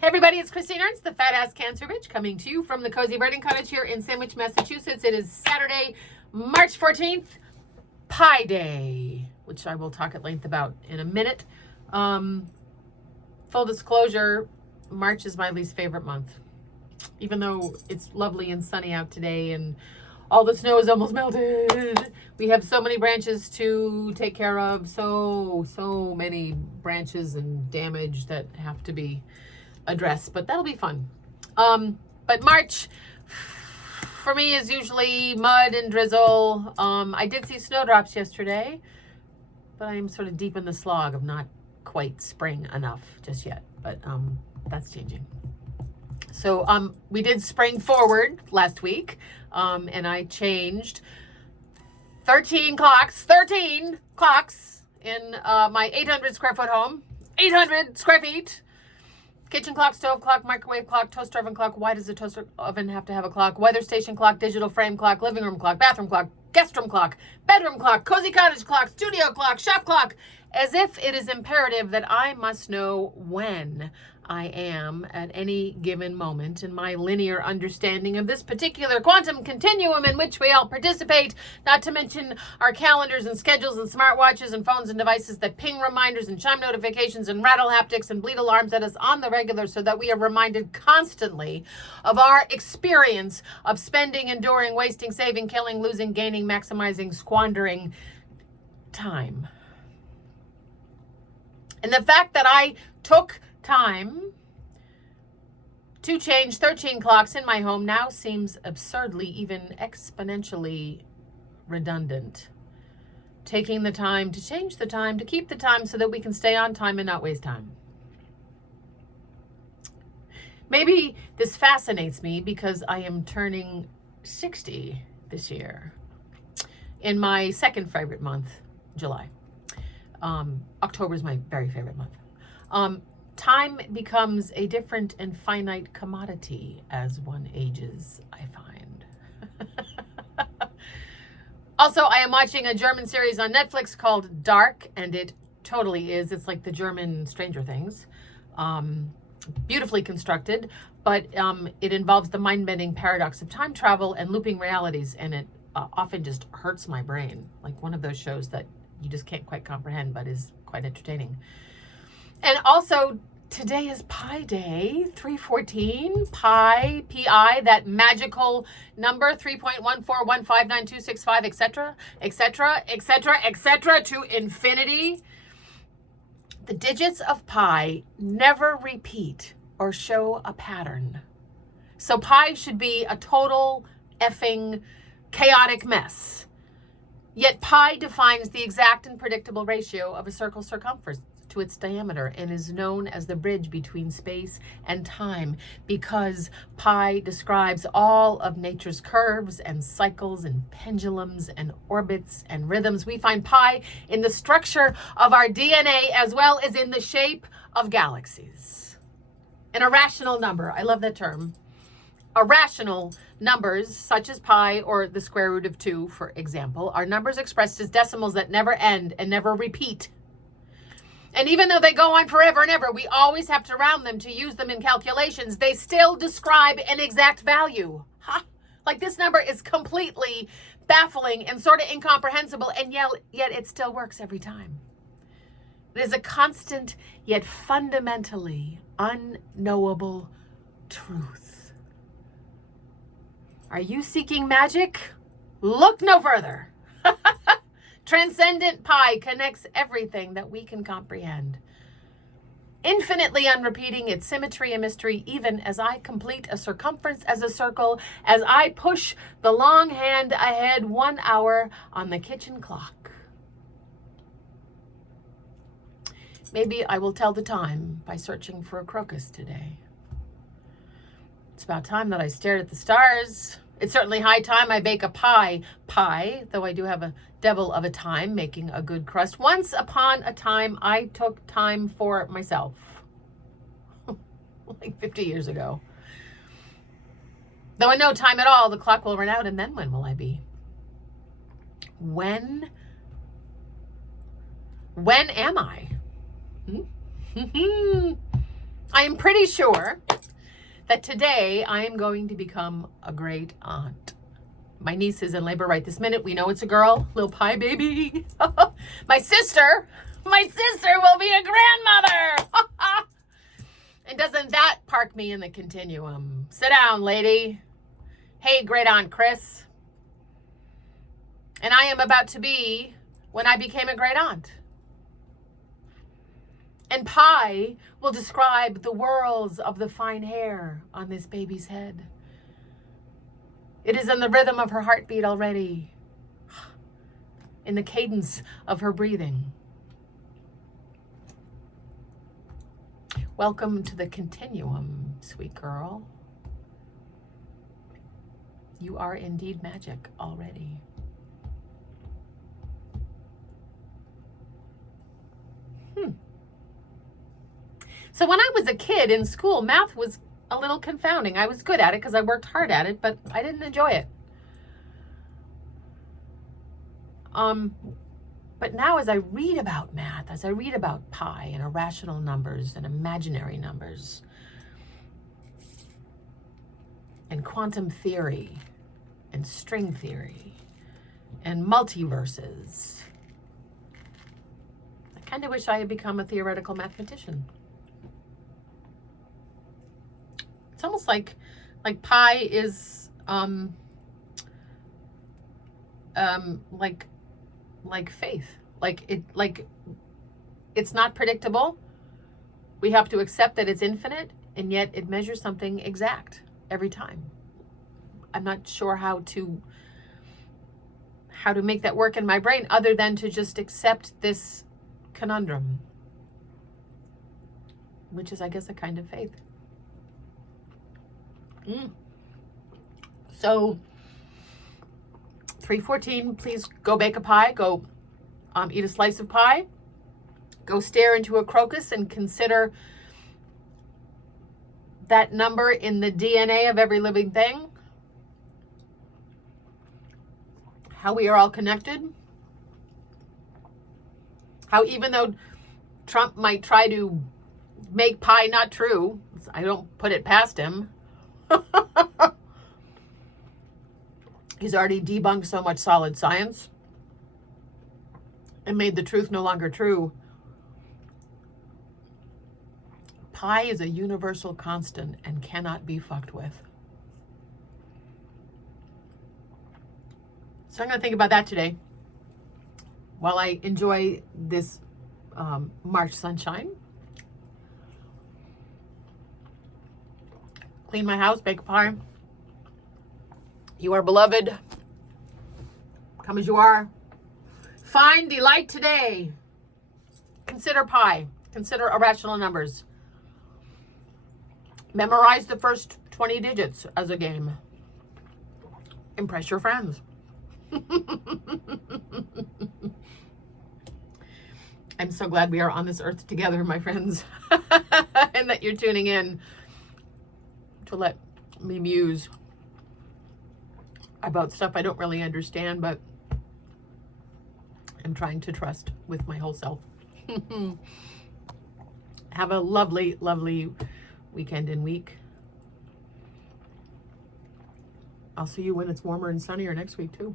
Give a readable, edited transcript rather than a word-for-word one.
Hey everybody, it's Christine Ernst, the Fat Ass Cancer Bitch, coming to you from the Cozy Birding Cottage here in Sandwich, Massachusetts. It is Saturday, March 14th, Pie Day, which I will talk at length about in a minute. Full disclosure, March is my least favorite month. Even though it's lovely and sunny out today and all the snow is almost melted. We have so many branches to take care of, so many branches and damage that have to be addressed, but that'll be fun. But March for me is usually mud and drizzle. I did see snowdrops yesterday, but I am sort of deep in the slog of not quite spring enough just yet, but that's changing. So we did spring forward last week, and I changed 13 clocks in my 800 square foot home, 800 square feet. Kitchen clock, stove clock, microwave clock, toaster oven clock. Why does the toaster oven have to have a clock? Weather station clock, digital frame clock, living room clock, bathroom clock, guest room clock, bedroom clock, cozy cottage clock, studio clock, shop clock. As if it is imperative that I must know when I am at any given moment in my linear understanding of this particular quantum continuum in which we all participate, not to mention our calendars and schedules and smartwatches and phones and devices that ping reminders and chime notifications and rattle haptics and bleed alarms at us on the regular so that we are reminded constantly of our experience of spending, enduring, wasting, saving, killing, losing, gaining, maximizing, squandering time. And the fact that I took time to change 13 clocks in my home now seems absurdly, even exponentially redundant. Taking the time to change the time, to keep the time so that we can stay on time and not waste time. Maybe this fascinates me because I am turning 60 this year in my second favorite month, July. October is my very favorite month. Time becomes a different and finite commodity as one ages, I find. Also, I am watching a German series on Netflix called Dark, and it totally is. It's like the German Stranger Things. Beautifully constructed, but it involves the mind-bending paradox of time travel and looping realities, and it often just hurts my brain. Like one of those shows that you just can't quite comprehend, but is quite entertaining. And also, today is Pi Day, 314, Pi, P-I, that magical number, 3.141592665, etc., etc., etc., etc., to infinity. The digits of Pi never repeat or show a pattern. So Pi should be a total effing chaotic mess. Yet pi defines the exact and predictable ratio of a circle's circumference to its diameter and is known as the bridge between space and time because pi describes all of nature's curves and cycles and pendulums and orbits and rhythms. We find pi in the structure of our DNA as well as in the shape of galaxies. An irrational number, I love that term. Irrational numbers, such as pi or the square root of 2, for example, are numbers expressed as decimals that never end and never repeat. And even though they go on forever and ever, we always have to round them to use them in calculations. They still describe an exact value. Like this number is completely baffling and sort of incomprehensible, and yet it still works every time. It is a constant yet fundamentally unknowable truth. Are you seeking magic? Look no further. Transcendent pi connects everything that we can comprehend. Infinitely unrepeating its symmetry and mystery, even as I complete a circumference as a circle, as I push the long hand ahead 1 hour on the kitchen clock. Maybe I will tell the time by searching for a crocus today. It's about time that I stared at the stars. It's certainly high time I bake a pie, though I do have a devil of a time making a good crust. Once upon a time, I took time for myself. Like 50 years ago. Though in no time at all, the clock will run out, and then when will I be? When am I? I am pretty sure that today I am going to become a great aunt. My niece is in labor right this minute. We know it's a girl, little pie baby. My sister will be a grandmother. And doesn't that park me in the continuum? Sit down, lady. Hey, great aunt Chris. And I am about to be when I became a great aunt. And Pie will describe the whirls of the fine hair on this baby's head. It is in the rhythm of her heartbeat already, in the cadence of her breathing. Welcome to the continuum, sweet girl. You are indeed magic already. So when I was a kid in school, math was a little confounding. I was good at it because I worked hard at it, but I didn't enjoy it. But now as I read about math, as I read about pi and irrational numbers and imaginary numbers and quantum theory and string theory and multiverses, I kind of wish I had become a theoretical mathematician. It's almost like pi is like faith. It's not predictable. We have to accept that it's infinite, and yet it measures something exact every time. I'm not sure how to make that work in my brain other than to just accept this conundrum, which is, I guess, a kind of faith. So 3:14, please go bake a pie, go eat a slice of pie, go stare into a crocus and consider that number in the DNA of every living thing, how we are all connected, how even though Trump might try to make pi not true, I don't put it past him. He's already debunked so much solid science and made the truth no longer true. Pi is a universal constant and cannot be fucked with. So I'm going to think about that today while I enjoy this March sunshine. Clean my house, bake a pie. You are beloved. Come as you are. Find delight today. Consider pi. Consider irrational numbers. Memorize the first 20 digits as a game. Impress your friends. I'm so glad we are on this earth together, my friends, and that you're tuning in to let me muse about stuff I don't really understand, but I'm trying to trust with my whole self. Have a lovely, lovely weekend and week. I'll see you when it's warmer and sunnier next week too.